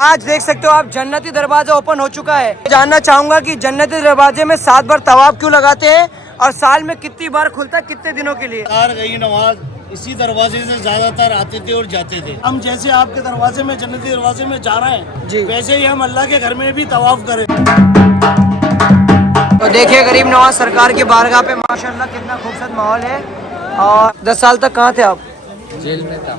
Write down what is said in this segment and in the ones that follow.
आज देख सकते हो आप जन्नती दरवाजा ओपन हो चुका है। जानना चाहूंगा कि जन्नती दरवाजे में 7 बार तवाफ क्यों लगाते हैं और साल में कितनी बार खुलता है, कितने दिनों के लिए। गई नमाज इसी दरवाजे से ज्यादातर आते थे और जाते थे। हम जैसे आपके दरवाजे में जन्नती दरवाजे में जा रहे हैं जी, वैसे ही हम अल्लाह के घर में भी तवाफ करें। तो देखिए गरीब नवाज सरकार की बारगाह पे माशाल्लाह कितना खूबसूरत माहौल है। और 10 साल तक कहाँ थे आप? जेल में था।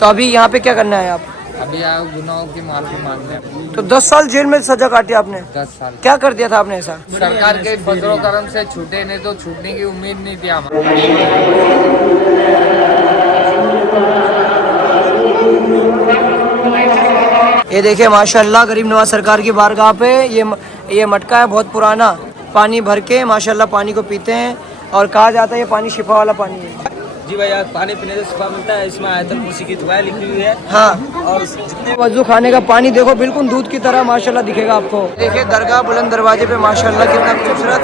तो अभी यहाँ पे क्या करना है आप? अभी आए गुनाहों की माफी मांगने। तो 10 साल जेल में सजा काटी आपने। 10 साल क्या कर दिया था आपने ऐसा? सरकार के फजलो करम से छूटे नहीं तो छूटने की उम्मीद नहीं थी हमारे। ये देखिए माशाल्लाह गरीब नवाज सरकार की बारगाह पे ये मटका है बहुत पुराना। पानी भर के माशाल्लाह पानी को पीते हैं और कहा जाता है ये पानी शिफा वाला पानी है। जी भैया, पानी पीने से शिफा मिलता है। इसमें आयतल कुर्सी की दुआएं लिखी हुई है। हाँ, और जितने वजू खाने का पानी देखो बिल्कुल दूध की तरह माशाल्लाह दिखेगा आपको। देखिए दरगाह बुलंद दरवाजे पे माशाल्लाह कितना खूबसूरत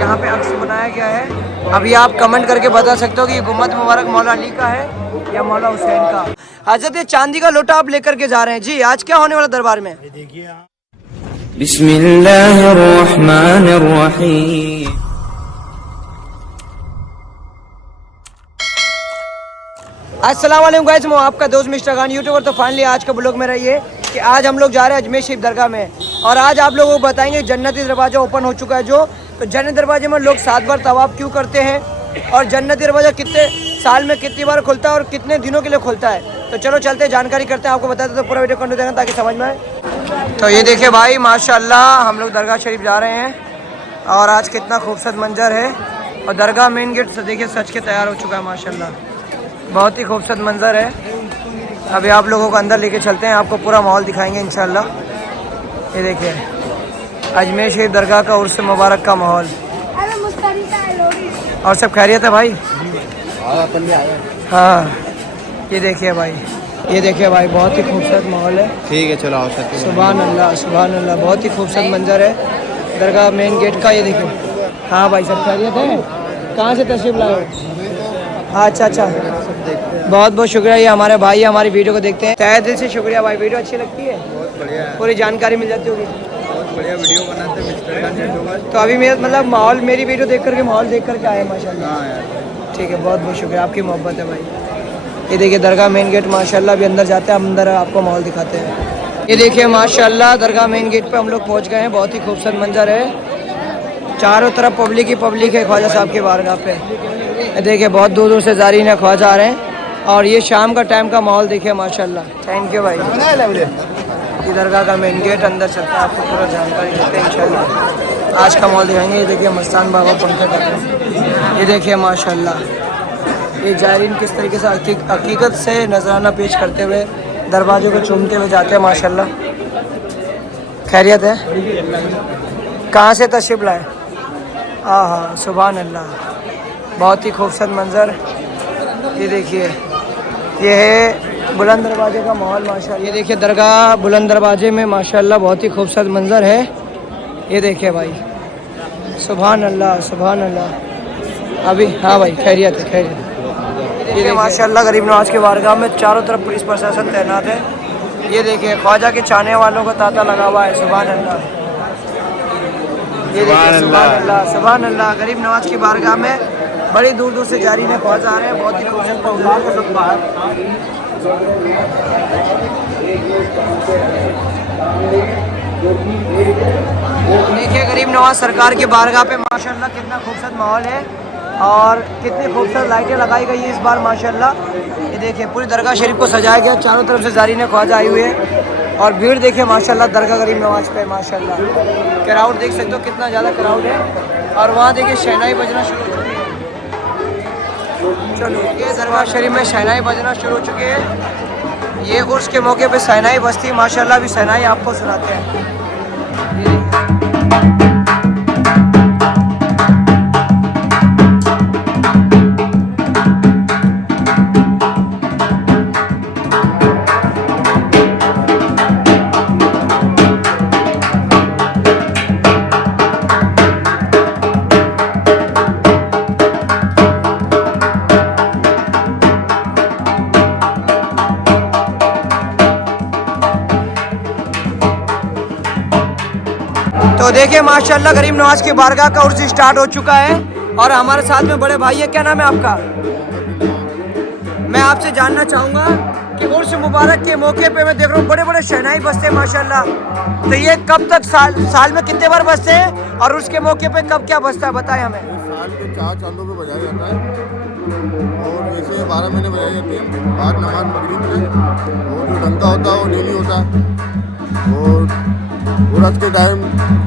यहाँ पे अक्स बनाया गया है। अभी आप कमेंट करके बता सकते हो कि ये गुम्बद मुबारक मौला अली का है या मौला हुसैन का। हजरत ये चांदी का लोटा आप लेकर के जा रहे हैं जी। आज क्या होने वाला दरबार में? देखिए बिस्मिल्लाहिर्रहमानिर्रहीम। अस्सलाम वालेकुम गाइस, मैं आपका दोस्त मिस्टर खान यूट्यूबर। तो फाइनली आज का ब्लॉग मेरा ये कि आज हम लोग जा रहे हैं अजमेर शरीफ दरगाह में और आज आप लोगों को बताएंगे जन्नती दरवाज़ा ओपन हो चुका है जो। तो जन्नती दरवाजे में लोग 7 बार तवाफ क्यों करते हैं और जन्नती दरवाज़ा कितने साल में कितनी बार खुलता है और कितने दिनों के लिए खुलता है। तो चलो चलते जानकारी करते हैं, आपको बताते तो पूरा वीडियो कंटिन्यू देना ताकि समझ में आए। तो ये देखिए भाई माशाल्लाह हम लोग दरगाह शरीफ जा रहे हैं और आज कितना खूबसूरत मंजर है। और दरगाह मेन गेट से देखिए सच के तैयार हो चुका है माशाल्लाह, बहुत ही खूबसूरत मंजर है। अभी आप लोगों को अंदर लेके चलते हैं, आपको पूरा माहौल दिखाएंगे इंशाल्लाह। ये देखिए अजमेर शरीफ दरगाह का उर्स मुबारक का माहौल। और सब खैरियत है भाई? हाँ, ये देखिए भाई, ये देखिए भाई बहुत ही खूबसूरत माहौल है। ठीक है चलो आओ सर। सुभान अल्लाह सुभान अल्लाह, बहुत ही खूबसूरत मंजर है दरगाह मेन गेट का। ये देखिए हाँ भाई सब खैरियत है? कहाँ से तशरीफ लाए हो? अच्छा अच्छा, बहुत बहुत शुक्रिया। ये हमारे भाई हमारी वीडियो को देखते हैं, तहे दिल से शुक्रिया भाई। वीडियो अच्छी लगती है? बहुत बढ़िया है, पूरी जानकारी मिल जाती होगी। बहुत बढ़िया वीडियो बनाते हैं मिस्टर खान यूट्यूबर। तो अभी मेरा मतलब माहौल मेरी वीडियो देख करके माहौल देख करके आए माशाल्लाह। हाँ यार ठीक है, बहुत बहुत शुक्रिया, आपकी मोहब्बत है भाई। ये देखिए दरगाह मेन गेट माशाल्लाह। अभी अंदर जाते हैं, हम अंदर आपको माहौल दिखाते हैं। ये देखिए माशाल्लाह दरगाह मेन गेट पे हम लोग पहुंच गए हैं। बहुत ही खूबसूरत मंजर है, चारों तरफ पब्लिक ही पब्लिक है ख्वाजा साहब की बारगाह पे। ये देखिए बहुत दूर दूर से ज़ारीन है ख्वाजा आ रहे हैं और ये शाम का टाइम का माहौल देखिए माशाल्लाह। थैंक यू भाई। ये दरगाह का मेन गेट, अंदर चलता है, आपको पूरा जानकारी देते हैं इंशाल्लाह। आज का माहौल दिखाएंगे। ये देखिए मस्तान बाबा पंखे कर रहे हैं। ये देखिए माशाल्लाह ये ज़ायरीन किस तरीके से हकीकत से नजराना पेश करते हुए दरवाज़ों को चूमते हुए जाते हैं माशाल्लाह। खैरियत है? कहाँ से तशरीफ़ लाए? हाँ हाँ सुभान अल्लाह, बहुत ही खूबसूरत मंज़र। ये देखिए ये है बुलंद दरवाजे का माहौल माशाल्लाह। ये देखिए दरगाह बुलंद दरवाजे में माशाल्लाह बहुत ही खूबसूरत मंज़र है। ये देखिए भाई सुभान अल्लाह सुभान अल्लाह। अभी हाँ भाई खैरियत है खैरियत। ये देखिए माशाल्लाह गरीब नवाज के बारगाह में चारों तरफ पुलिस प्रशासन तैनात है। ये देखिए ख्वाजा के चाहने वालों का तांता लगा हुआ है। सुभान अल्लाह, ये देखिए सुभान अल्लाह सुभान अल्लाह। गरीब नवाज की बारगाह में बड़ी दूर दूर से जारी में ख्वाजा आ रहे हैं। बहुत ही खूबसूरत प्रोग्राम है सब बाहर। देखिए गरीब नवाज सरकार की बारगाह पे माशाल्लाह कितना खूबसूरत माहौल है और कितनी खूबसूरत लाइटें लगाई गई है इस बार माशाल्लाह। ये देखिए पूरी दरगाह शरीफ को सजाया गया, चारों तरफ से जारी ने ख्वाजा आई हुई है और भीड़ देखिए माशाल्लाह दरगाह गरीब नवाज पे माशाल्लाह। क्राउड देख सकते हो कितना ज़्यादा क्राउड है और वहाँ देखिए शहनाई बजना शुरू हो चुकी है। चलो ये दरगाह शरीफ में शहनाई बजना शुरू हो चुकी है। ये उर्स के मौके पे शहनाई बजती है माशाल्लाह। अभी शहनाई आपको सुनाते हैं। तो देखिए माशाल्लाह गरीब नवाज की बारगाह का उर्स स्टार्ट हो चुका है और हमारे साथ में बड़े भाई है। क्या नाम है आपका? मैं आपसे जानना चाहूँगा कि उर्स मुबारक के मौके पे मैं देख रहा हूँ बड़े बड़े शहनाई बजते हैं माशाल्लाह। तो ये कब तक साल में कितने बार बजते हैं और उसके मौके पे कब क्या बजता है, बताएं हमें। साल के 4 चांदों पे बजाया जाता है और वैसे 12 महीने बजाई जाती है बाद नमाज मगरिब में। और जो डंका होता है वो डेली होता है। और उर्स के टाइम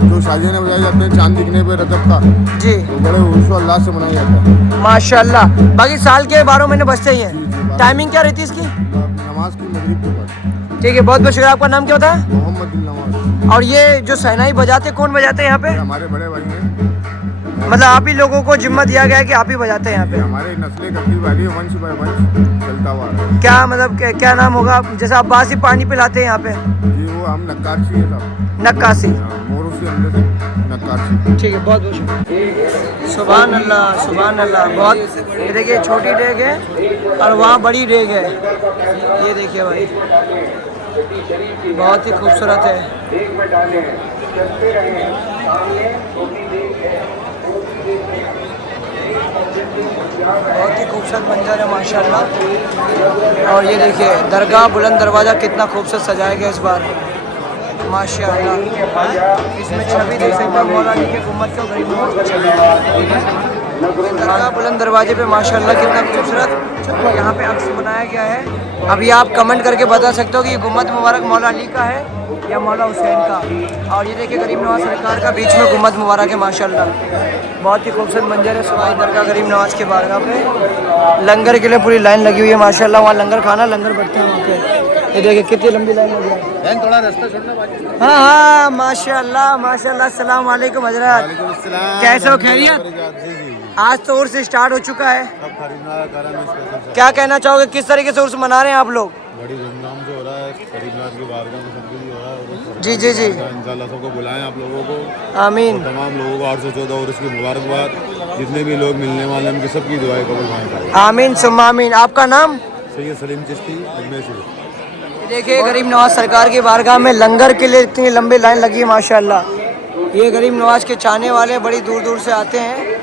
जो शादियाँ बजाए जाते हैं चांद दिखने पे रजब का, जी तो बड़े हर्षोल्लास से मनाया जाता है माशाल्लाह। बाकी साल के 12 महीने बजते ही हैं। टाइमिंग क्या रहती है इसकी? नमाज की मगरिब के बाद। ठीक है, बहुत बहुत शुक्रिया। आपका नाम क्या होता है? मोहम्मद बिन नवाज और ये जो शहनाई बजाते कौन बजाते हैं यहाँ पे? हमारे बड़े भाई हैं। मतलब आप ही लोगों को जिम्मा दिया गया है कि आप ही बजाते हैं यहाँ पे? हमारे नस्लें करती वाली है, वंश बाय वंश चलता हुआ आ रहा है। क्या मतलब क्या नाम होगा? जैसे आप बासी पानी पिलाते हैं यहाँ पे? जी वो हम नक्काशी है साहब, नक्काशी। मोरू से अंदर से नक्काशी। ठीक है, बहुत बहुत शुक्रिया। सुभान अल्लाह, सुभान अल्लाह। बहुत, ये देखिए छोटी डेग है और वहाँ बड़ी डेग है। ये देखिए भाई, बहुत ही खूबसूरत है। बहुत ही खूबसूरत मंजर है माशाल्लाह। और ये देखिए दरगाह बुलंद दरवाज़ा कितना खूबसूरत सजाया गया इस बार माशाल्लाह। इसमें छवि देख सकते हो मौला अली के उम्मत को गरीब नवाज का छवि। दरगाह बुलंद दरवाजे पे माशाल्लाह कितना खूबसूरत यहाँ पे अक्स बनाया गया है। अभी आप कमेंट करके बता सकते हो कि ये गुम्मत मुबारक मौला अली का है या मौला हुसैन का। और ये देखिए गरीब नवाज सरकार का बीच में गुम्मत मुबारक है माशाल्लाह। बहुत ही खूबसूरत मंजर है सुबाई दरगाह गरीब नवाज के बारगाह पे। लंगर के लिए पूरी लाइन लगी हुई है माशाल्लाह। वहाँ लंगर खाना, लंगर बढ़ते हैं वहाँ पे। ये देखिए कितनी लंबी लाइन लगी है। थोड़ा रास्ता छोड़ना बाकी। हाँ हाँ माशाल्लाह माशाल्लाह। अस्सलाम वालेकुम हजरत, कैसे हो? खैरियत? आज तो उर्स स्टार्ट हो चुका है, क्या कहना चाहोगे? किस तरीके से उर्स मना रहे हैं आप लोग? बड़ी धूमधाम से हो रहा है, गरीबनाथ की बारगाह में सब कुछ हो रहा है। जी जी जी, इंशाल्लाह सबको बुलाएं आप लोगों को, आमीन। तमाम लोगों को 814 और उसकी मुबारकबाद। जितने भी लोग मिलने वाले हैं उनकी सबकी दुआएं कबूल मांगे। आमीन सुम्मा आमीन। आपका नाम? सैयद सलीम चिश्ती अजमेर से। देखिए गरीब नवाज सरकार की बारगाह में लंगर के लिए इतनी लंबी लाइन लगी है माशाल्लाह। ये गरीब नवाज के चाहने वाले बड़ी दूर दूर से आते हैं।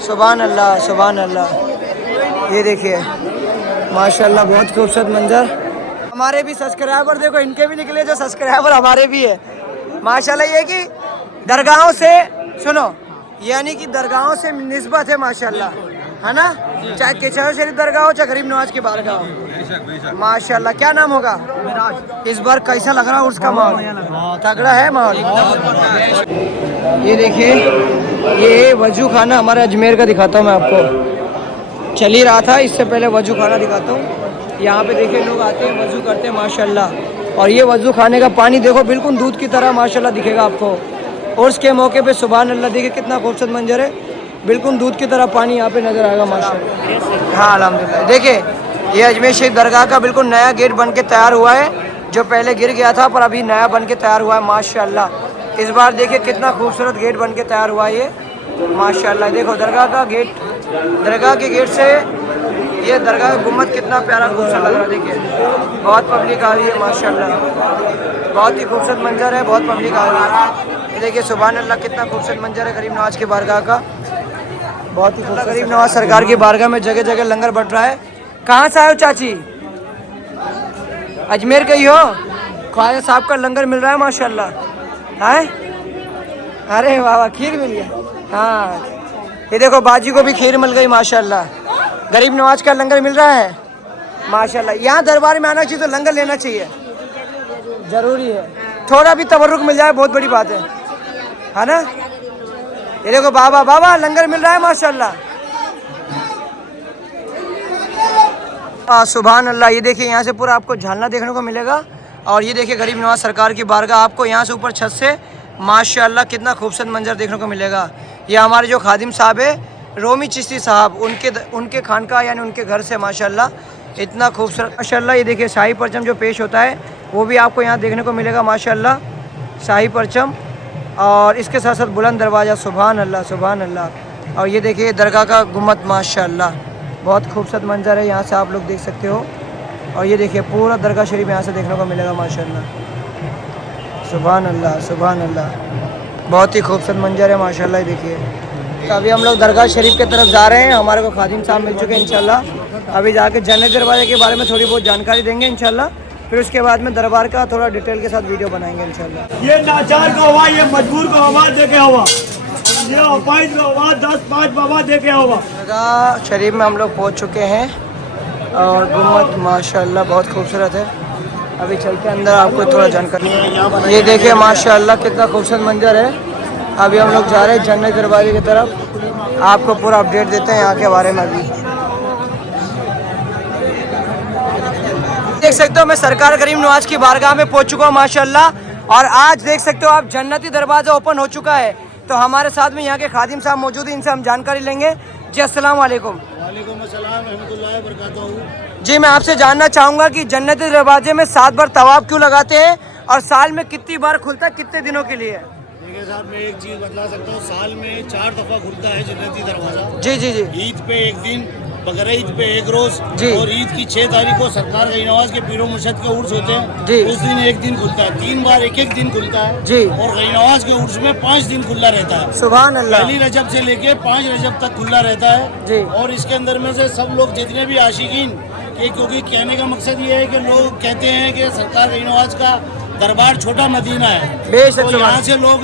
सुभान अल्लाह, सुभान अल्लाह। ये देखिए माशाल्लाह बहुत खूबसूरत मंजर। हमारे भी सब्सक्राइबर देखो, इनके भी निकले जो सब्सक्राइबर हमारे भी है माशाल्लाह। ये कि दरगाहों से सुनो, यानी कि दरगाहों से निस्बत है माशाल्लाह, है ना? चाहे केचर शरीफ दरगाह हो चाहे गरीब नवाज की बारगाह हो माशाल्लाह। क्या नाम होगा? इस बार कैसा लग रहा है उसका माहौल? तगड़ा है माहौल। ये देखिए ये वजू खाना हमारे अजमेर का दिखाता हूँ मैं आपको। चल ही रहा था, इससे पहले वजू खाना दिखाता हूँ। यहाँ पे देखिए लोग आते हैं वजू करते हैं माशाल्लाह। और ये वजू खाने का पानी देखो बिल्कुल दूध की तरह माशाल्लाह दिखेगा आपको। और उसके मौके पे सुभान अल्लाह, देखिए कितना खूबसूरत मंजर है, बिल्कुल दूध की तरह पानी यहाँ पे नज़र आएगा माशाल्लाह। हाँ अल्हम्दुलिल्लाह। देखिए ये अजमेर शरीफ दरगाह का बिल्कुल नया गेट बन के तैयार हुआ है, जो पहले गिर गया था पर अभी नया बन के तैयार हुआ है माशाल्लाह। इस बार देखिए कितना खूबसूरत गेट बन के तैयार हुआ है ये माशाल्लाह। देखो दरगाह का गेट, दरगाह के गेट से ये दरगाह का गुम्मत कितना प्यारा खूबसूरत लग रहा है। देखिए बहुत पब्लिक आ रही है माशाल्लाह, बहुत ही खूबसूरत मंजर है, बहुत पब्लिक आ रही है। ये देखिए सुभान अल्लाह कितना खूबसूरत मंजर है गरीब नवाज की बारगाह का, बहुत ही खूबसूरत। गरीब नवाज सरकार की बारगाह में जगह जगह लंगर बट रहा है। कहाँ से आए हो चाची? अजमेर के ही हो? ख्वाजा साहब का लंगर मिल रहा है माशाल्लाह, है? अरे वाह वाह, खीर मिल गया। हाँ ये देखो बाजी को भी खीर मिल गई माशाल्लाह। गरीब नवाज का लंगर मिल रहा है माशाल्लाह। यहाँ दरबार में आना चाहिए तो लंगर लेना चाहिए, ज़रूरी है। थोड़ा भी तबरुक मिल जाए बहुत बड़ी बात है ना? ये देखो बाबा बाबा लंगर मिल रहा है माशाल्लाह। सुभान अल्लाह। ये देखिए यहाँ से पूरा आपको झालना देखने को मिलेगा। और ये देखिए गरीब नवाज सरकार की बारगाह आपको यहाँ से ऊपर छत से माशाल्लाह कितना खूबसूरत मंजर देखने को मिलेगा। ये हमारे जो खादिम साहब है रोमी चिश्ती साहब, उनके खानका यानी उनके घर से माशाल्लाह इतना खूबसूरत माशाल्लाह। ये देखिए शाही परचम जो पेश होता है वो भी आपको यहाँ देखने को मिलेगा माशाल्लाह, शाही परचम। और इसके साथ साथ बुलंद दरवाज़ा, सुभान अल्लाह सुभान अल्लाह। और ये देखिए दरगाह का गुम्मत माशाल्लाह, बहुत खूबसूरत मंजर है, यहाँ से आप लोग देख सकते हो। और ये देखिए पूरा दरगाह शरीफ यहाँ से देखने को मिलेगा माशाल्लाह, सुभान अल्लाह सुभान अल्लाह। बहुत ही खूबसूरत मंजर है माशाल्लाह, ये देखिए। तो अभी हम लोग दरगाह शरीफ की तरफ जा रहे हैं, हमारे को खादिम साहब मिल चुके हैं इंशाल्लाह। अभी जाके जन्नत दरवाजे के बारे में थोड़ी बहुत जानकारी देंगे इंशाल्लाह, फिर उसके बाद में दरबार का थोड़ा डिटेल के साथ वीडियो बनाएंगे इंशाल्लाह। ये नाचार को हवा, ये मजबूर को हवा देके हवा, ये अपाइज को हवा 10-5 बाबा देके हवा। दरगाह शरीफ में हम लोग पहुँच चुके हैं और गुम्बद माशाल्लाह बहुत खूबसूरत है। अभी चलते अंदर आपको थोड़ा जानकारी। ये देखिए माशाल्लाह कितना खूबसूरत मंजर है। अभी हम लोग जा रहे हैं जन्नत दरवाजे की तरफ, आपको पूरा अपडेट देते हैं यहाँ के बारे में। अभी देख सकते हो मैं सरकार करीम नवाज की बारगाह में पहुंच चुका हूँ माशाल्लाह, और आज देख सकते हो आप जन्नती दरवाजा ओपन हो चुका है। तो हमारे साथ में यहाँ के खादिम साहब मौजूद हैं, इनसे हम जानकारी लेंगे। जी अस्सलाम वालेकुम। वालेकुम अस्सलाम रहमतुल्लाहि व बरकातहू। जी मैं आपसे जानना चाहूँगा कि जन्नती दरवाजे में 7 बार तवाफ क्यों लगाते हैं और साल में कितनी बार खुलता है, कितने दिनों के लिए? देखिए साहब, मैं एक चीज़ बतला सकता हूँ, साल में 4 दफ़ा खुलता है जन्नती दरवाज़ा। जी जी जी ईद पे एक दिन, बकरा ईद पे एक रोज, जी। और ईद की 6 तारीख को सरकार गई नवाज के पीरो मुर्शद के उर्स होते हैं जी। उस दिन एक दिन खुलता है। 3 बार एक दिन खुलता है जी। और गई नवाज के उर्स में 5 दिन खुला रहता है। सुभान अल्लाह। पहली रजब से लेके 5 रजब तक खुला रहता है जी। और इसके अंदर में से सब लोग जितने भी आशिकीन के, क्योंकि कहने का मकसद ये है कि लोग कहते हैं कि सरकार गई नवाज का दरबार छोटा मदीना है, बेशक तो यहाँ से लोग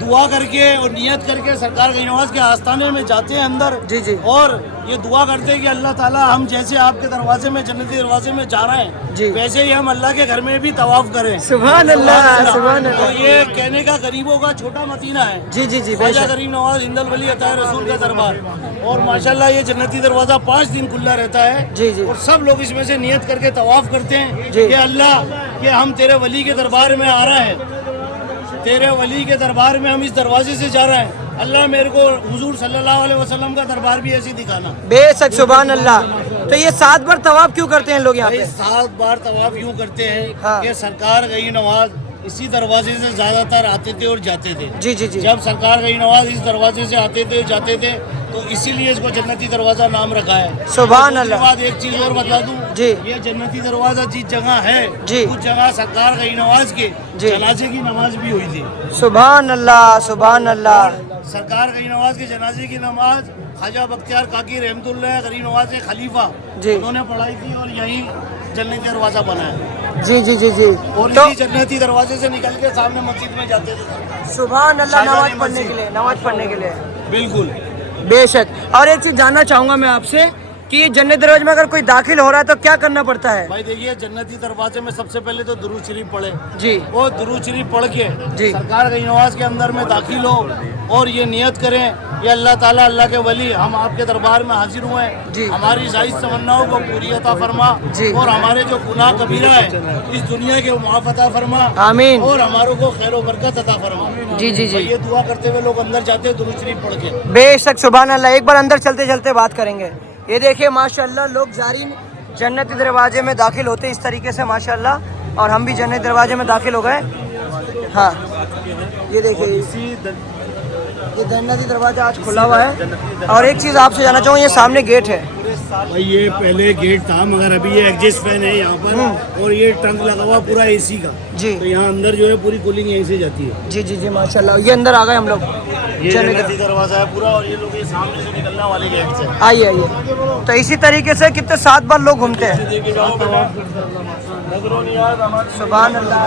दुआ करके और नियत करके सरकार गई नवाज के आस्थाने में जाते हैं अंदर। जी जी। और ये दुआ करते हैं कि अल्लाह ताला हम जैसे आपके दरवाजे में, जन्नती दरवाजे में जा रहे जी। हैं, वैसे ही हम अल्लाह के घर में भी तवाफ करें। सुभान अल्लाह, सुभान तो अल्लाह। ये कहने का गरीबों का छोटा मदीना है। जी जी जी ख्वाजा बेशक। गरीब नवाज हिंदल वली अता रसूल का दरबार। और माशाल्लाह ये जन्नती दरवाजा 5 दिन खुला रहता है। जी जी। और सब लोग इसमें से नियत करके तवाफ करते हैं जी। कि अल्लाह कि हम तेरे वली के दरबार में आ रहे हैं, तेरे वली के दरबार में हम इस दरवाजे से जा रहे हैं, अल्लाह मेरे को हुजूर सल्लल्लाहु अलैहि वसल्लम का दरबार भी ऐसे दिखाना। बेशक सुभान अल्लाह। तो ये 7 बार तवाफ क्यों करते हैं लोग यहाँ भाई पे? 7 बार तवाफ यूँ करते हैं हाँ। कि सरकार गई नवाज इसी दरवाजे से ज्यादातर आते थे और जाते थे। जी जी जी। जब सरकार गई नवाज इस दरवाजे से आते थे जाते थे, तो इसीलिए इसको जन्नती दरवाजा नाम रखा है। सुभान उसके अल्लाह। बाद एक चीज और बता दूं, जी। ये जन्नती दरवाजा जिस जगह है जी। उस जगह सरकार गई नवाज के जी। जनाजे की नमाज भी हुई थी। सुभान अल्लाह, सुभान अल्लाह। सरकार गई नवाज के जनाजे की नमाज ख्वाजा बख्तियार काकी रहमतुल्लाह गरीब नवाज के खलीफा जी। उन्होंने पढ़ाई थी और यही जन्नती दरवाजा बना है। जी जी जी जी। और तो इसी जन्नती दरवाजे से निकल के सामने मस्जिद में जाते थे। सुभान अल्लाह, शाहजहां नमाज पढ़ने मस्जिद। के लिए, नमाज पढ़ने के लिए। बिल्कुल। बेशक। और एक चीज जानना चाहूंगा मैं आपसे कि ये जन्नत दरवाजे में अगर कोई दाखिल हो रहा है तो क्या करना पड़ता है? भाई देखिए, जन्नती दरवाजे में सबसे पहले तो दुरूद शरीफ पढ़े। जी। वो दुरूद शरीफ पढ़ के जी। सरकार गई नवाज के अंदर में दाखिल हो और ये नियत करें कि अल्लाह ताला, अल्लाह के वली, हम आपके दरबार में हाजिर हुए जी। हैं, हमारी जायज तमन्नाओं को पूरी अता फरमा जी। और हमारे जो गुनाह कबीरा है इस दुनिया के माफ अता फरमा, आमीन। और हमारों को खैर व बरकत अता फरमा। जी जी तो जी। ये दुआ करते हुए लोग अंदर जाते हैं दुरूद शरीफ पढ़ के। बेशक सुभान अल्लाह। एक बार अंदर चलते चलते बात करेंगे। ये देखिए माशाल्लाह, लोग जारीन जन्नती दरवाजे में दाखिल होते इस तरीके से माशाल्लाह, और हम भी जन्नती दरवाजे में दाखिल हो गए। हाँ ये देखिए, ये जन्नती दरवाजा आज खुला हुआ है। और एक चीज़ आपसे जानना चाहूँ, ये सामने गेट है। भाई ये पहले गेट था, मगर अभी ये एग्जिस्ट फैन है यहाँ पर और ये ट्रंक लगा हुआ पूरा एसी का। जी। तो यहाँ अंदर जो है पूरी कूलिंग यहीं से जाती है। जी जी जी माशाल्लाह। ये अंदर आ गए हम लोग। ये जन्नती जन्नती दरवाजा है पूरा, और ये लोग ये सामने से निकलने वाले गेट से। आइए आइए। तो इसी तरीके से कितने 7 बार लोग घूमते हैं। सुभान अल्लाह।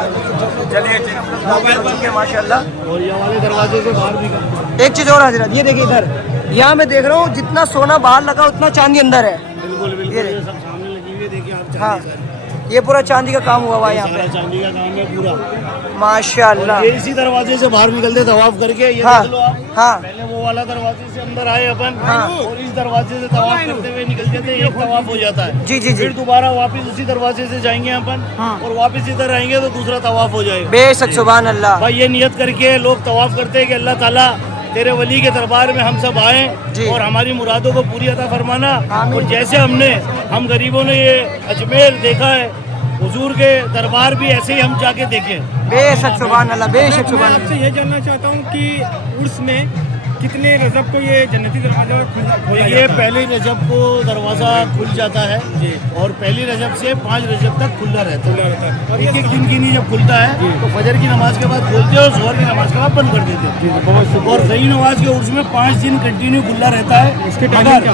चलिए माशाल्लाह। और ये वाले दरवाजे से बाहर भी एक चीज़ और हजरत, ये देखिए इधर, यहाँ मैं देख रहा हूँ जितना सोना बाहर लगा उतना चांदी अंदर है। बिल्कुल बिल्कुल, ये ये सब सामने लगी हुई है, देखिए आप। हाँ, चांदी ये पूरा चांदी का काम हुआ हुआ है यहाँ सारा पे चांदी का काम है पूरा। माशाल्लाह। ये इसी दरवाजे से बाहर निकलते तवाफ करके, ये हाँ, देख लो आप। हाँ। पहले वो वाला दरवाजे से अंदर आए अपन, हाँ। और इस दरवाजे से तवाफ करते हुए निकलते थे, एक तवाफ हो जाता है। जी जी जी। फिर दोबारा वापस उसी दरवाजे से जाएंगे अपन, और वापस इधर आएंगे तो दूसरा तवाफ हो जाएगा। बेशक सुभान अल्लाह। भाई ये नियत करके लोग तवाफ करते हैं कि अल्लाह ताला तेरे वली के दरबार में हम सब आए जी। और हमारी मुरादों को पूरी अता फरमाना। आमीन। और जैसे हम गरीबों ने ये अजमेर देखा है, हुजूर के दरबार भी ऐसे ही हम जाके देखें। बेशक सुभान अल्लाह, बेशक सुभान मैं आपसे अल्लाह। ये जानना चाहता हूँ कि उर्स में कितने रजब को ये जन्नती दरवाजा खोला ये जाता है? पहली रजब को दरवाज़ा खुल जाता है और पहली रजब से 5 रजब तक खुला रहता है। एक एक दिन की नहीं जब खुलता है तो फजर की नमाज के बाद खोलते हैं और जोहर की नमाज के बाद बंद कर देते हैं। और गई नमाज के उर्स में 5 दिन कंटिन्यू खुला रहता है। अगर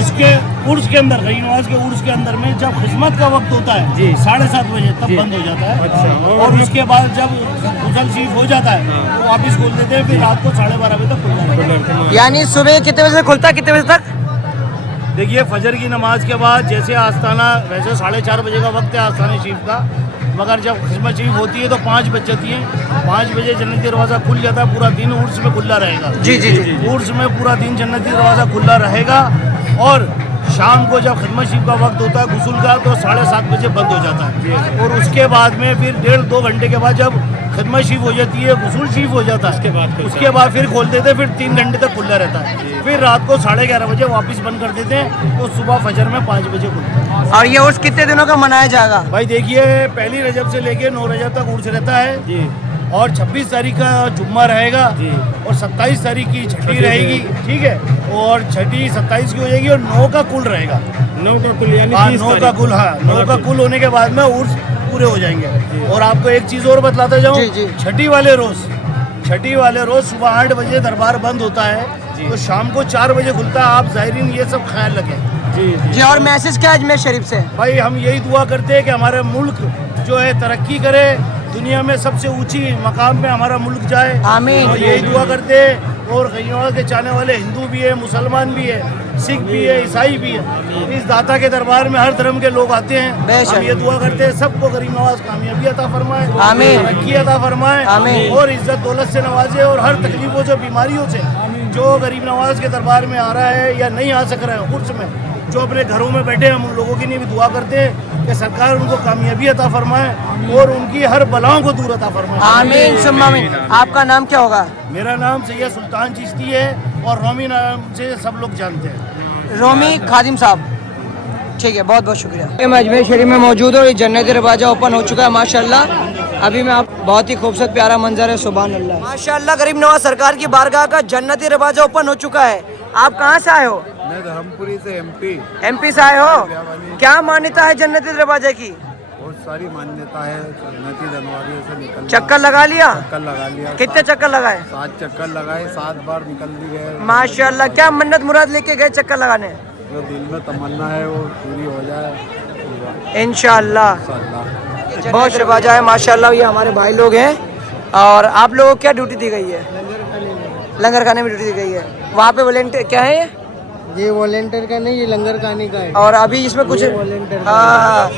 उसके उर्स के अंदर गई नमाज के उर्स के अंदर में जब खिदमत का वक्त होता है 7:30 बजे तब बंद हो जाता है। और उसके बाद जब गुसल शरीफ हो जाता है तो वापस खोल देते हैं, फिर रात को 12:30 बजे तक खुलता है। यानी सुबह कितने बजे से खुलता है, कितने बजे तक? देखिए फजर की नमाज के बाद जैसे आस्ताना, वैसे 4:30 बजे का वक्त है आस्ताना शरीफ का, मगर जब खिदमत शरीफ होती है तो 5 बज जाती है। 5 बजे जन्नती दरवाज़ा खुल जाता है, पूरा दिन उर्स में खुला रहेगा। जी जी जी। उर्स में पूरा दिन जन्नती दरवाज़ा खुला रहेगा और शाम को जब खिदमत शरीफ का वक्त होता है गुस्ल का तो 7:30 बजे बंद हो जाता है। और उसके बाद में फिर 1.5-2 घंटे के बाद जब खिदमत शरीफ हो जाती है, गुस्ल शरीफ हो जाता है, उसके बाद फिर खोल देते हैं, फिर 3 घंटे तक खुला रहता है। फिर रात को 11:30 बजे वापस बंद कर देते हैं तो सुबह फजर में 5 बजे खुलता है। और ये उर्स कितने दिनों का मनाया जाएगा? भाई देखिए पहली रजब से लेके 9 रजब तक उर्स रहता है और 26 तारीख का जुम्मा रहेगा और 27 तारीख की छठी रहेगी, ठीक है, और छठी 27 की हो जाएगी और 9 का कुल रहेगा। 9 का कुल यानी 9 का कुल, हाँ 9 का कुल होने के बाद में उर्स पूरे हो जाएंगे। और आपको एक चीज़ और बतलाता जाऊँ, छठी वाले रोज़ सुबह 8 बजे दरबार बंद होता है तो शाम को 4 बजे खुलता है। आप ज़ाहिरीन ये सब ख्याल रखें। जी। और मैसेज क्या है अजमेर शरीफ से? भाई हम यही दुआ करते हैं कि हमारा मुल्क जो है तरक्की करे, दुनिया में सबसे ऊंची मकाम पे हमारा मुल्क जाए। आमीन। और यही दुआ करते हैं। और गरीब के चाहने वाले हिंदू भी है, मुसलमान भी है, सिख भी है, ईसाई भी है। इस दाता के दरबार में हर धर्म के लोग आते हैं। हम ये दुआ करते हैं सबको गरीब नवाज कामयाबी अता फरमाए, आमीन, तरक्की अता फरमाए, आमीन, और इज्जत दौलत से नवाजे और हर तकलीफों से, बीमारियों से जो गरीब नवाज के दरबार में आ रहा है या नहीं आ सक रहा है उर्स में, जो अपने घरों में बैठे हैं, हम उन लोगों के लिए भी दुआ करते हैं कि सरकार उनको कामयाबी अता फरमाए और उनकी हर बलाओं को दूर अता फरमाए। आमीन सुम्मा आमीन। आपका नाम क्या होगा? मेरा नाम सैयद सुल्तान चिश्ती है और रोमी नाम से सब लोग जानते हैं। रोमी खादिम साहब, ठीक है, बहुत बहुत शुक्रिया। मैं अजमेर शरीफ में मौजूद हूँ। ये जन्नती दरवाजा ओपन हो चुका है माशाल्लाह। अभी मैं आप बहुत ही खूबसूरत प्यारा मंजर है, सुभान अल्लाह माशाल्लाह। गरीब नवाज सरकार की बारगाह का जन्नती दरवाजा ओपन हो चुका है। आप कहाँ से आए हो? मैं धर्मपुरी से एमपी से आए हो। क्या मान्यता है जन्नती दरवाजे की? बहुत सारी मान्यता है। जन्नती दरवाजे से निकल चक्कर लगा लिया? चक्कर लगा लिया। कितने चक्कर लगाए? 7 चक्कर लगाए, 7 बार निकल भी गए। माशाल्लाह। क्या मन्नत मुराद लेके गए चक्कर लगाने? जो दिल में तमन्ना है वो पूरी हो जाए इंशाअल्लाह। इंशाअल्लाह। बहुत दरवाजा है माशाल्लाह। ये हमारे भाई लोग हैं। और आप लोगों को क्या ड्यूटी दी गई है? लंगर खाने में ड्यूटी दी गई है। वहाँ पे वॉलेंटियर क्या है? ये वॉलेंटियर का नहीं, ये लंगर खाने का है। और अभी इसमें कुछ हाँ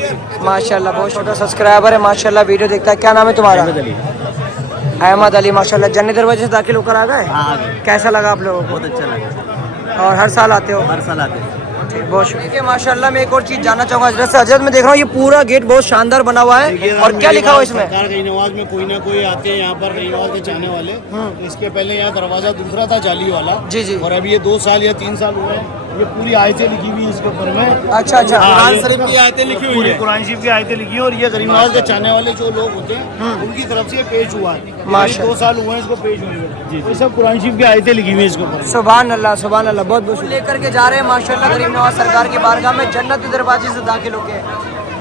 माशाल्लाह। बहुत छोटा सब्सक्राइबर है माशाल्लाह, वीडियो देखता है। क्या नाम है तुम्हारा? अहमद अली। माशाल्लाह जन्नती दरवाजे से दाखिल होकर आ गए। कैसा लगा आप लोगों को? बहुत अच्छा लगा। और हर साल आते हो? हर साल आते हैं। बहुत शुक्रिया माशाल्लाह। मैं एक और चीज़ जानना चाहूँगा हजरत से। हजरत मैं देख रहा हूँ ये पूरा गेट बहुत शानदार बना हुआ है। और क्या लिखा हुआ है इसमें? सरकार गई नवाज में कोई ना कोई आते हैं यहाँ पर, गई नवाज के चाहने वाले। तो इसके पहले यहाँ दरवाजा दूसरा था जाली वाला। जी जी। और अभी ये 2 साल या 3 साल हुए हैं। ये पूरी आयतें लिखी हुई है इसके ऊपर में। अच्छा अच्छा। कुरान शरीफ की आयतें लिखी हुई है। कुरान शरीफ की आयतें लिखी है। और ये गरीब नवाज के चाहने वाले जो लोग होते हैं उनकी तरफ से ये पेश हुआ है। माशाल्लाह 2 साल हुए हैं इसको पेश हुए हैं। ये सब कुरान शरीफ की आयतें लिखी हुई है इसके ऊपर। सुभान अल्लाह सुभान अल्लाह। बहुत बहुत लेकर के जा रहे हैं माशाल्लाह गरीब नवाज सरकार की बारगाह में जन्नती दरवाजे से दाखिल होके।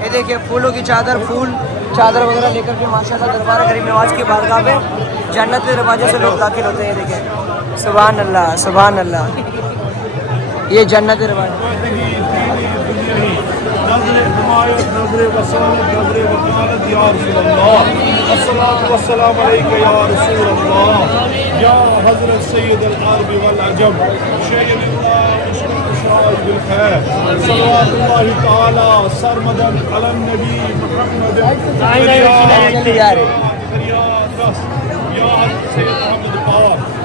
ये देखिए फूलों की चादर, फूल चादर वगैरह लेकर के माशाल्लाह दरबार गरीब नवाज की बारगाह में जन्नती दरवाजे से लोग दाखिल होते हैं। देखिए सुभान अल्लाह सुभान अल्लाह। ये जन्नती दरवाजा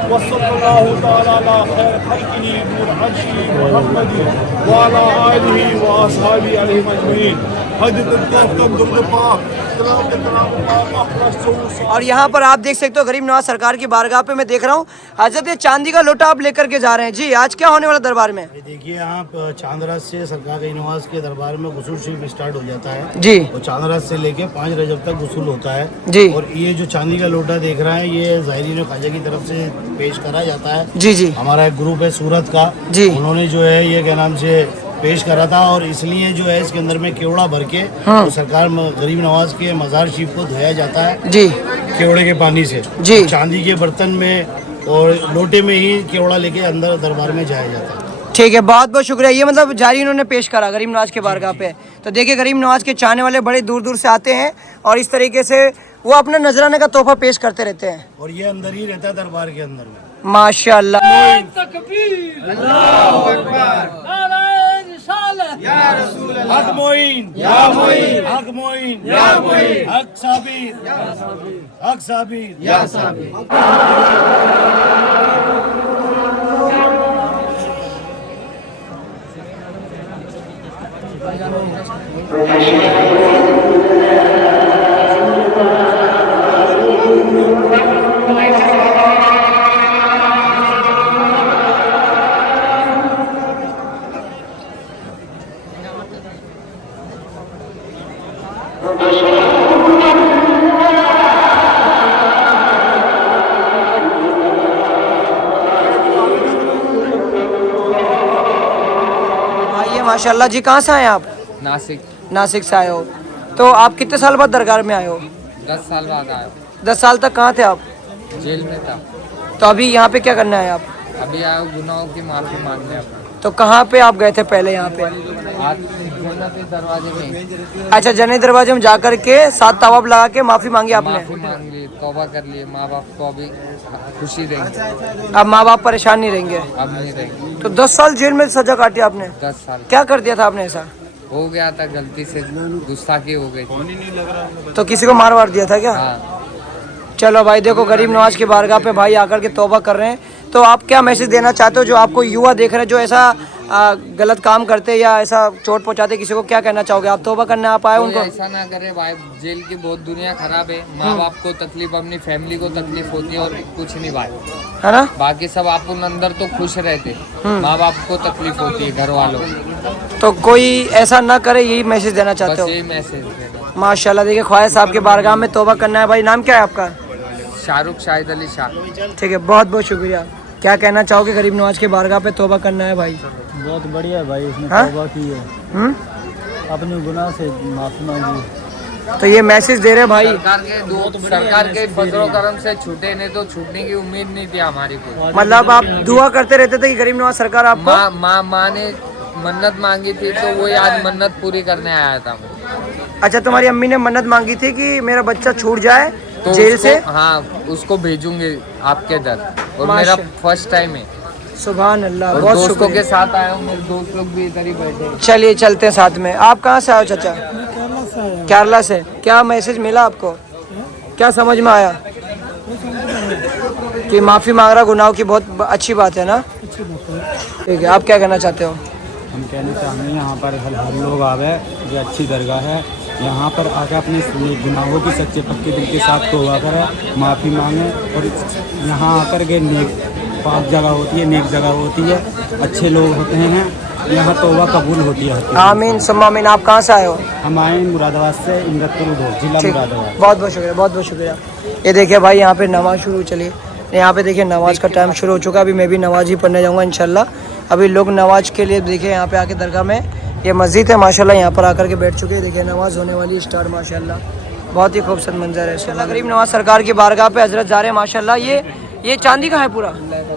वसल्लल्लाहु तआला अला खैर खल्क़िही नूर अर्शी मुहम्मद व अला आलिही व अस्हाबी अलैहिम अजमईन। हद तक दुरूद पाक और यहाँ पर आप देख सकते हो गरीब नवाज सरकार की बारगाह पे मैं देख रहा हूँ हजरत ये चांदी का लोटा आप लेकर के जा रहे हैं जी। आज क्या होने वाला दरबार में? देखिए यहाँ चांदराज से सरकार गरीब नवाज के दरबार में गुसूल शरीफ स्टार्ट हो जाता है जी। और चांदराज से लेके 5 रजब तक गुसूल होता है जी। और ये जो चांदी का लोटा देख रहा है ये ज़ाहिरीन ख्वाजा की तरफ से पेश करा जाता है। जी जी। हमारा एक ग्रुप है सूरत का जी। उन्होंने जो है ये क्या नाम से पेश करा था और इसलिए जो है इसके अंदर में केवड़ा भर के तो सरकार गरीब नवाज के मज़ार शरीफ को धोया जाता है जी केवड़े के पानी से जी। चांदी के बर्तन में और लोटे में ही केवड़ा लेके अंदर दरबार में जाया जाता है। ठीक है, बहुत बहुत शुक्रिया। ये मतलब जारी इन्होंने पेश करा गरीब नवाज के बारगाह पे। तो देखिए गरीब नवाज के चाहने वाले बड़े दूर दूर से आते हैं और इस तरीके से वो अपने नजराने का तोहफा पेश करते रहते हैं और ये अंदर ही रहता है दरबार के अंदर में। माशाअल्लाह। हक मोइन या मोइन हक मोइन या मोइन हक साबिर हक साबिर या साबिर। माशाल्लाह जी। कहाँ से आए आप? नासिक। नासिक से आए हो। तो आप कितने साल बाद दरगाह में आए हो? 10 साल बाद आया। 10 साल तक कहाँ थे आप? जेल में था। तो अभी यहाँ पे क्या करना है आप? अभी आया हूँ गुनाहों की माफी मांगने अपना। तो कहाँ पे आप गए थे पहले यहाँ पे? आज जन्नत के दरवाजे में। अच्छा, जन्नत दरवाजे में जाकर के 7 तवाब लगा के माफी मांगी आपने? माफी मांग ली, तौबा कर लिए, माँ बाप को अभी खुशी देंगे। अब माँ बाप परेशान नहीं रहेंगे? अब नहीं रहेंगे। तो 10 साल जेल में सजा काटी आपने? 10 साल। क्या कर दिया था आपने ऐसा? हो गया था गलती से, गुस्ताखी हो गई। तो किसी को मार वार दिया था क्या? हाँ। चलो भाई देखो गरीब नवाज की बारगाह पे भाई आकर के तौबा कर रहे हैं। तो आप क्या मैसेज देना चाहते हो जो आपको युवा देख रहे हैं जो ऐसा गलत काम करते या ऐसा चोट पहुंचाते, किसी को क्या कहना चाहोगे? आप तौबा करने आप आए उनको? ऐसा ना करे भाई, जेल की बहुत दुनिया खराब है। माँ बाप को तकलीफ, अपनी फैमिली को तकलीफ होती है और कुछ नहीं भाई, है ना? बाकी सब आप अंदर तो खुश रहते, माँ बाप को तकलीफ होती है, घर वालों को। तो कोई ऐसा ना करे, यही मैसेज देना चाहते हो? यही मैसेज देना। माशाल्लाह। देखिए ख्वाजा साहब के बारगाह में तौबा करना है। भाई नाम क्या है आपका? शाहरुख शाहिद अली शाह। ठीक है, बहुत बहुत शुक्रिया। क्या कहना चाहोगे? गरीब नवाज के बारगाह पे तौबा करना है भाई। बहुत बढ़िया भाई, उसने हाँ? तौबा की है, अपने गुनाह से माफी मांगी। तो ये मैसेज दे रहे भाई सरकार के फजलो करम से छूटे, नहीं तो छूटने की उम्मीद नहीं थी हमारी को। मतलब आप दुआ करते रहते थे कि गरीब नवाज सरकार आपको? माँ ने मन्नत मांगी थी तो वो आज मन्नत पूरी करने आया था मैं। अच्छा, तुम्हारी अम्मी ने मन्नत मांगी थी कि मेरा बच्चा छूट जाए तो जेल से? हाँ, उसको भेजूंगे आपके दर। और मेरा फर्स्ट टाइम है। सुभान अल्लाह। और बहुत दोस्तों शुक्रिया के साथ आया हूँ, मेरे दोस्त लोग भी इधर ही बैठे हैं। चलिए चलते हैं साथ में। आप कहाँ से आए हो चाचा? केरला से। क्या मैसेज मिला आपको? क्या समझ में आया? कि माफ़ी मांग रहा गुनाहों की, बहुत अच्छी बात है ना? ठीक है, आप क्या कहना चाहते हो? हम कहना चाहेंगे यहाँ पर हर लोग आवे, ये अच्छी दरगाह है, यहाँ पर आकर अपने गुनाहों की सच्चे पक्के दिल के साथ तौबा करें, माफ़ी मांगे और यहाँ आकर के नेक पाक जगह होती है, नेक जगह होती है, अच्छे लोग होते हैं, यहाँ तौबा कबूल होती है। आमीन सुम्मा आमीन। आप कहाँ से आए हो? हम आए मुरादाबाद से, इमरतपुर उधर जिला मुरादाबाद। बहुत बहुत शुक्रिया, बहुत बहुत शुक्रिया। ये देखिए भाई यहाँ पे नमाज शुरू चली। यहाँ पे देखिए नमाज का टाइम शुरू हो चुका है। अभी मैं भी नमाज ही पढ़ने जाऊँगा इंशाल्लाह। अभी लोग नमाज के लिए देखिए यहाँ पे आके दरगाह में, ये मस्जिद है माशाल्लाह, यहाँ पर आकर के बैठ चुके हैं। देखिए नमाज होने वाली स्टार्ट माशाल्लाह। बहुत ही खूबसूरत मंजर है इंशाल्लाह। गरीब नवाज सरकार की बारगाह पे हजरत जा रहे हैं माशाल्लाह। ये चांदी का है पूरा?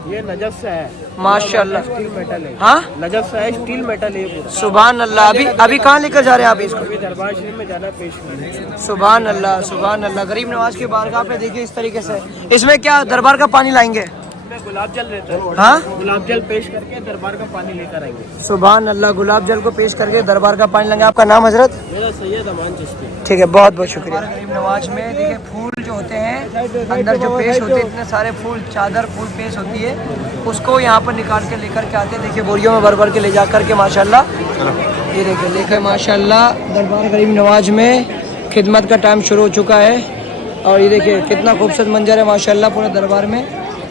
ये नजफ से है माशाल्लाह। स्टील मेटल है। हाँ, नजफ से है, स्टील मेटल है पूरा। सुभान अल्लाह। अभी कहाँ लेकर जा रहे हैं आप इसको? अभी दरबार शरीफ में जाना पेश होना। सुभान अल्लाह, सुभान अल्लाह। गरीब नवाज की बारगाह पे देखिए इस तरीके से। इसमें क्या दरबार का पानी लाएंगे? गुलाब जल रहता है। हाँ, गुलाब जल पेश करके दरबार का पानी लेकर आएंगे। सुभान अल्लाह। गुलाब जल को पेश करके दरबार का पानी लेंगे। आपका नाम हजरत? मेरा सैयद अमान चिश्ती। ठीक है, बहुत बहुत शुक्रिया। गरीब नवाज में देखिए फूल जो होते हैं अंदर जो पेश होते हैं, इतने सारे फूल, चादर फूल पेश होती है, उसको यहाँ पर निकाल के लेकर के आते हैं। देखिए बोरियों में भर भर के ले जा करके माशाल्लाह। ये देखिए माशाल्लाह दरबार गरीब नवाज में खिदमत का टाइम शुरू हो चुका है। और ये देखिए कितना खूबसूरत मंजर है माशाल्लाह, पूरे दरबार में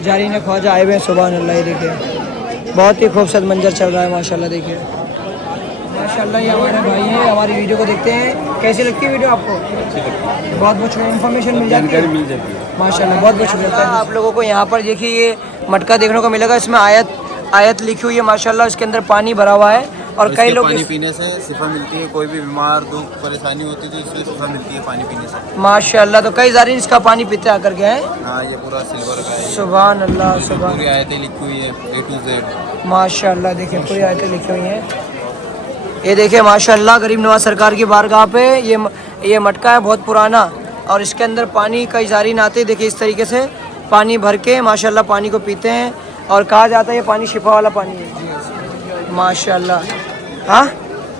जारी ने ख्वाजा आए हुए हैं। सुभान अल्लाह, ये देखिए बहुत ही खूबसूरत मंजर चल रहा है माशाल्लाह। देखिए माशाल्लाह, ये हमारे भाई हैं, हमारी वीडियो को देखते हैं। कैसी लगती है वीडियो आपको? बहुत बहुत शुक्रिया, इन्फॉर्मेशन मिल जाती है माशाल्लाह, बहुत बहुत शुक्रिया। आप लोगों को यहाँ पर देखिए ये मटका देखने को मिलेगा, इसमें आयत लिखी हुई है माशाल्लाह, इसके अंदर पानी भरा हुआ है। और कई लोग पानी पीने से शिफा मिलती है, कोई भी बीमार दुख परेशानी होती है तो इसलिए शिफा मिलती है पानी पीने से माशाल्लाह। तो कई ज़ारीन इसका पानी पीते आकर के हैं। हाँ, ये पूरा सिल्वर का है। सुभान अल्लाह, सुभान, पूरी आयतें लिखी हुई है A to Z माशाल्लाह। देखिए पूरी आयतें लिखी हुई हैं। ये देखिए माशाल्लाह, गरीब नवाज सरकार की बारगाह पे ये मटका है बहुत पुराना, और इसके अंदर पानी कई ज़ारीन आते हैं। देखिए इस तरीके से पानी भर के माशाल्लाह पानी को पीते हैं, और कहा जाता है ये पानी शिफा वाला पानी है माशाल्लाह। हाँ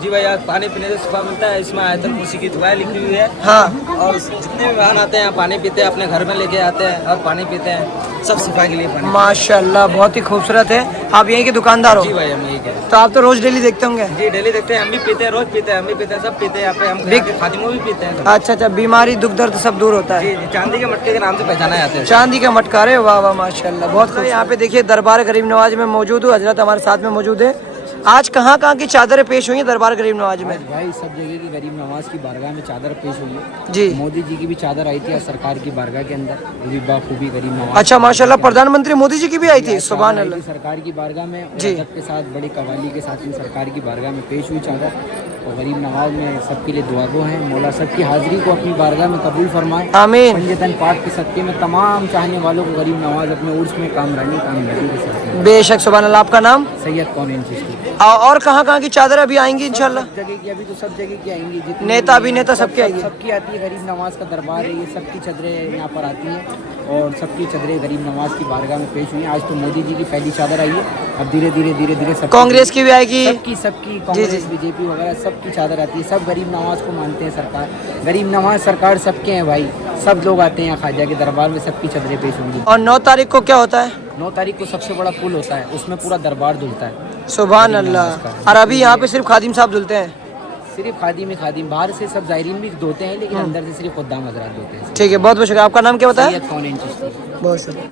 जी भाई, आज पानी पीने से शिफा मिलता है। इसमें आयतल कुर्सी की दुआएं लिखी हुई है। हाँ, और जितने भी मेहमान आते हैं पानी पीते हैं, अपने घर में लेके आते हैं और पानी पीते हैं, सब शिफा के लिए पानी। माशाल्लाह, बहुत ही खूबसूरत है। आप यहीं के दुकानदार हो? जी भाई, हम यही कह रहे हैं। तो आप तो रोज़ डेली देखते होंगे? जी डेली देखते हैं, हम भी पीते हैं, रोज पीते हैं, हम भी पीते हैं, सब पीते हैं। यहाँ पे हम खादिमों भी पीते हैं। अच्छा अच्छा, बीमारी दुख दर्द सब दूर होता है। जी, चांदी के मटके के नाम से पहचाना जाता है। चांदी का मटका, रे वाह वाह माशाल्लाह, बहुत खूब। यहाँ पे देखिए दरबार गरीब नवाज में मौजूद हूँ, हजरत हमारे साथ में मौजूद है। आज कहाँ की चादरें पेश हुई हैं दरबार गरीब नवाज में? भाई सब जगह की गरीब नवाज की बारगाह में चादर पेश हुई है जी। मोदी जी की भी चादर आई थी सरकार की बारगाह के अंदर, वो भी बाखूबी गरीब नवाज। अच्छा माशाल्लाह, प्रधानमंत्री मोदी जी की भी आई थी? सुभान अल्लाह। सरकार की बारगाह में जी। अदब के साथ बड़ी कवाली के साथ में सरकार की बारगाह में पेश हुई चादर, और गरीब नवाज में सबके लिए दुआगो हैं। मौला सबकी हाजिरी को अपनी बारगाह में कबूल फरमाए, आमीन। पंजतन पाक के सदके में तमाम चाहने वालों को गरीब नवाज अपने उर्स में कामरानी कामयाबी के साथ। बेशक, सुभान अल्लाह। आपका नाम? सैयद कौन चिश्ती। और कहाँ की चादर अभी आएंगी इंशाल्लाह? सब जगह की, अभी तो सब जगह की आएंगी, जितनी नेता अभिनेता सबकी आएंगी? सबकी आती है। गरीब नवाज का दरबार है, ये सबकी चादरें यहाँ पर आती हैं, और सबकी चादरें गरीब नवाज की बारगाह में पेश हुई हैं। आज तो मोदी जी की पहली चादर आई है, अब धीरे धीरे सब कांग्रेस की भी आएगी? सबकी कांग्रेस बीजेपी वगैरह सबकी चादर आती है। सब गरीब नवाज को मानते हैं सरकार, गरीब नवाज सरकार सबके हैं भाई, सब लोग आते हैं ख्वाजा के दरबार में, सबकी चादरें पेश होंगी। और 9 तारीख को क्या होता है? 9 तारीख को सबसे बड़ा पुल होता है, उसमें पूरा दरबार धुलता है। सुभान अल्लाह। और अभी यहाँ पे सिर्फ खादिम साहब धुलते हैं? सिर्फ खादिम, बाहर से सब जायरीन भी धोते हैं, लेकिन अंदर से सिर्फ खुद्दाम हजरात धोते हैं। ठीक है, बहुत बहुत शुक्रिया। आपका नाम क्या बताया? सैयद कौन चिश्ती। बहुत शुक्रिया।